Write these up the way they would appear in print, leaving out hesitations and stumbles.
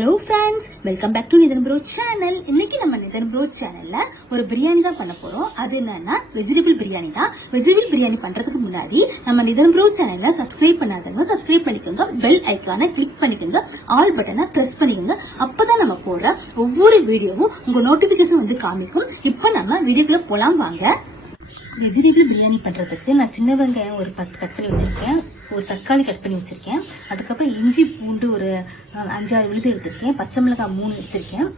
Hello friends, welcome back to Nithan bro channel. இன்னைக்கு நம்ம Nitin bro சேனல்ல ஒரு பிரியாணி தான் பண்ண போறோம். அது என்னன்னா வெஜிடபிள் பிரியாணி தான். வெஜிடபிள் பிரியாணி பண்றதுக்கு முன்னாடி நம்ம நிதன் ப்ரோ சேனல்ல சப்ஸ்கிரைப் பண்ணாதவங்க சப்ஸ்கிரைப் பண்ணிக்கோங்க, பெல் ஐக்கானை கிளிக் பண்ணிக்கோங்க, ஆல் பட்டனை பிரஸ் பண்ணிக்கோங்க. அப்பதான் நம்ம போடுற ஒவ்வொரு வீடியோவும் உங்க நோட்டிபிகேஷன் வந்து காமிக்கும். இப்ப நம்ம வீடியோக்குள்ள போலாம் வாங்க. வெஜிடபிள் பிரியாணி பண்றதுக்கு நான் சின்ன வெங்காயம் ஒரு 10 கட் பண்ணி வச்சிருக்கேன், ஒரு தக்காளி கட் பண்ணி வச்சிருக்கேன், அதுக்கப்புறம் இஞ்சி பூண்டு ஒரு 5-6 விழுது எடுத்திருக்கேன், பச்சை மிளகாய் 3 எடுத்திருக்கேன்,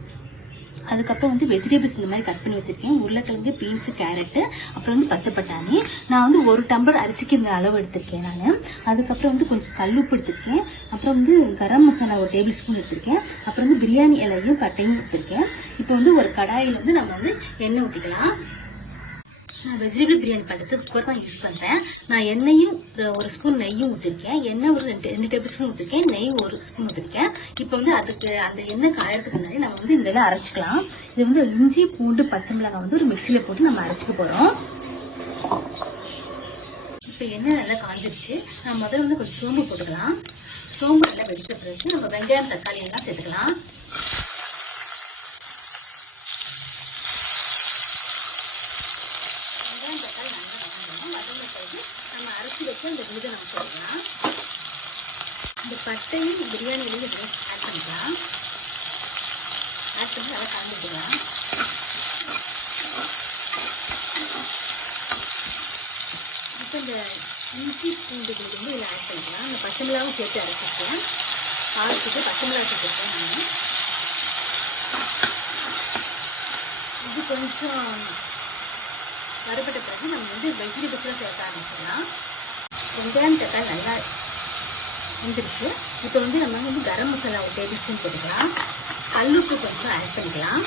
அதுக்கப்புறம் வந்து வெஜிடபிள்ஸ் இந்த மாதிரி கட் பண்ணி வச்சிருக்கேன், உருளைக்கிழங்கு, பீன்ஸ், கேரட், அப்புறம் வந்து பச்சை பட்டாணி. நான் வந்து ஒரு டம்ளர் அரிசிக்கு இந்த அளவு எடுத்திருக்கேன் நான். அதுக்கப்புறம் வந்து கொஞ்சம் கல்லுப்பு எடுத்திருக்கேன், அப்புறம் வந்து கரம் மசாலா ஒரு டேபிள் ஸ்பூன் எடுத்திருக்கேன், அப்புறம் வந்து பிரியாணி இலையும் பட்டையும் எடுத்திருக்கேன். இப்போ வந்து ஒரு கடாயில வந்து நம்ம வந்து எண்ணெய் ஊற்றிக்கலாம். நான் வெஜிடபிள் பிரியாணி பண்றதுக்கு குக்கர் தான் யூஸ் பண்றேன். நான் எண்ணெயும் ஒரு ஸ்பூன் நெய்யும் ஊற்றிருக்கேன். எண்ணெய் ஒரு 2 டேபிள் ஸ்பூன் ஊற்றிருக்கேன், நெய் ஒரு ஸ்பூன் ஊற்றிருக்கேன். இப்போ வந்து அதுக்கு அந்த எண்ணெய் காயறதுக்கு முன்னாடி நம்ம வந்து இந்த இதை அரைச்சிக்கலாம். இது வந்து இஞ்சி பூண்டு பச்சை மிளகாய் வந்து ஒரு மிக்சியில போட்டு நம்ம அரைச்சிக்க போறோம். இப்போ எண்ணெய் நல்லா காஞ்சிருச்சு. நம்ம முதல்ல வந்து கொஞ்சம் சோம்பு போட்டுக்கலாம். சோம்பு நல்லா வெடிச்ச பிறகு நம்ம வெங்காயம் தக்காளி எல்லாம் சேர்த்துக்கலாம். நம்ம அரைச்சி வச்சு அந்த விழுதை நம்ம போட்டுக்கலாம். இந்த பட்டையும் பிரியாணியிலையும் ஆட் பண்ணிக்கலாம். ஆட் பண்ணி நல்லா கலந்துக்கலாம். இப்போ இந்த இஞ்சி பூண்டுகள் வந்து இதில் ஆட் பண்ணிக்கலாம். இந்த பச்சை மிளகாவும் சேர்த்து அரைச்சிருக்கேன். அரைச்சிட்டு பச்சை மிளகா சேர்த்துருக்கேன் நான். இது கொஞ்சம் வறுபட்ட பிறகு நம்ம வந்து வெஜிடபிள்ஸ்லாம் சேர்க்க ஆரம்பிச்சிடலாம். வெங்காயம் தக்காளி நல்லா வந்துருச்சு. இப்போ வந்து நம்ம வந்து கரம் மசாலா ஒரு டேபிள் ஸ்பூன் போட்டுக்கலாம். கல்லுப்பு கொஞ்சம் ஆட் பண்ணிக்கலாம்.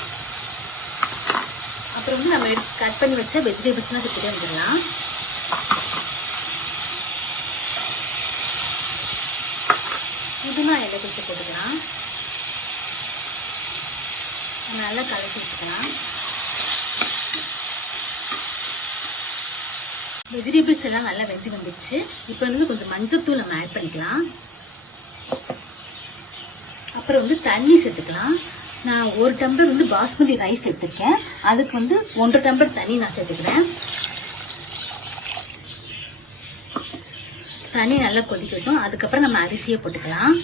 அப்புறம் வந்து நம்ம கட் பண்ணி வச்ச வெஜிடபிள்ஸ்லாம் சேர்த்துட்டு வந்துடலாம். புதினா இலை கொஞ்சம் போட்டுக்கலாம். நல்லா கலக்கி வச்சுக்கலாம். வெஜிடபிள்ஸ் எல்லாம் நல்லா வெந்து வந்துடுச்சு. இப்போ வந்து கொஞ்சம் மஞ்சத்தூள் நம்ம ஆட் பண்ணிக்கலாம். அப்புறம் வந்து தண்ணி சேர்த்துக்கலாம். நான் ஒரு டம்ளர் வந்து பாஸ்மதி ரைஸ் எடுத்துருக்கேன், அதுக்கு வந்து 1.5 டம்ளர் தண்ணி நான் சேர்த்துக்கிறேன். தண்ணி நல்லா கொதிக்கட்டும். அதுக்கப்புறம் நம்ம அரிசியை போட்டுக்கலாம்.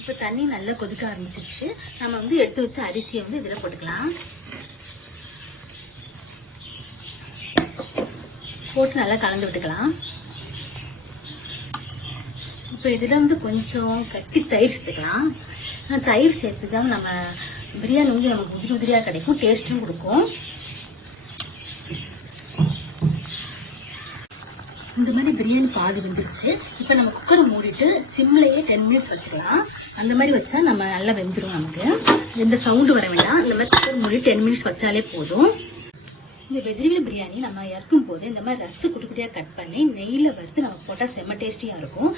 இப்போ தண்ணி நல்லா கொதிக்க ஆரம்பிச்சிருச்சு. நம்ம வந்து எடுத்து வச்ச அரிசியை வந்து இதில் போட்டுக்கலாம். போட்டு நல்லா கலந்து விட்டுக்கலாம். இப்போ இதில் வந்து கொஞ்சம் கட்டி தயிர் சேர்த்துக்கலாம். தயிர் சேர்த்துதான் நம்ம பிரியாணி வந்து நமக்கு உதிரி உதிரியாக கிடைக்கும், டேஸ்ட்டும் கொடுக்கும். இந்த மாதிரி பிரியாணி பாதி வந்துருச்சு. இப்போ நம்ம குக்கரை மூடிட்டு சிம்லையே 10 மினிட்ஸ் வச்சுக்கலாம். அந்த மாதிரி வச்சா நம்ம நல்லா வெந்துடும். நமக்கு எந்த சவுண்டு வர வேண்டாம். இந்த மாதிரி குக்கர் மூடி 10 மினிட்ஸ் வச்சாலே போதும். இந்த வெஜிடபிள் பிரியாணி நம்ம இறக்கும் போது இந்த மாதிரி ரசத்தை குட்டி குட்டியாக கட் பண்ணி நெய்யில் வறுத்து நம்ம போட்டால் செம்ம டேஸ்டியாக இருக்கும்.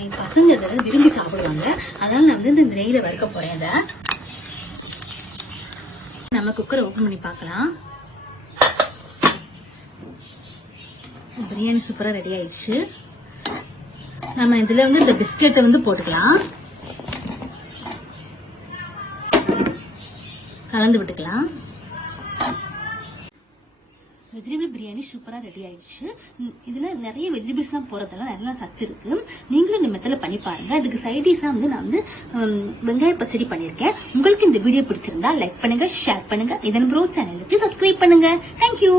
என் பசங்க இதெல்லாம் விரும்பி சாப்பிடுவாங்க. அதனால நான் வந்து இந்த நெய்யில் வறுக்க போறேன். இதை நம்ம குக்கரை ஓப்பன் பண்ணி பார்க்கலாம். பிரியாணி சூப்பராக ரெடி ஆயிடுச்சு. நம்ம இதில் வந்து இந்த பிஸ்கெட்டை வந்து போட்டுக்கலாம், கலந்து விட்டுக்கலாம். வெஜிடபிள் பிரியாணி சூப்பரா ரெடி ஆயிடுச்சு. இதுல நிறைய வெஜிடபிள்ஸ் எல்லாம் போறதால நல்லா சத்து இருக்கு. நீங்களும் இந்த மெத்தட்ல பண்ணி பாருங்க. இதுக்கு சைடிஷா வந்து நான் வந்து வெங்காய பச்சடி பண்ணிருக்கேன். உங்களுக்கு இந்த வீடியோ பிடிச்சிருந்தா லைக் பண்ணுங்க, ஷேர் பண்ணுங்க, நிதன் ப்ரோ சேனலுக்கு சப்ஸ்கிரைப் பண்ணுங்க. தேங்க்யூ.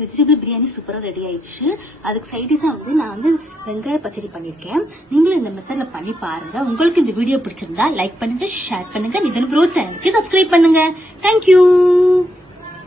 வெஜிடபிள் பிரியாணி சூப்பரா ரெடி ஆயிடுச்சு. அதுக்கு சைடிஷா வந்து நான் வந்து வெங்காய பச்சடி பண்ணிருக்கேன். நீங்களும் இந்த மெத்தட்ல பண்ணி பாருங்க. உங்களுக்கு இந்த வீடியோ பிடிச்சிருந்தா லைக் பண்ணுங்க, ஷேர் பண்ணுங்க, நிதன் ப்ரோ சேனலுக்கு சப்ஸ்கிரைப் பண்ணுங்க. தேங்க்யூ.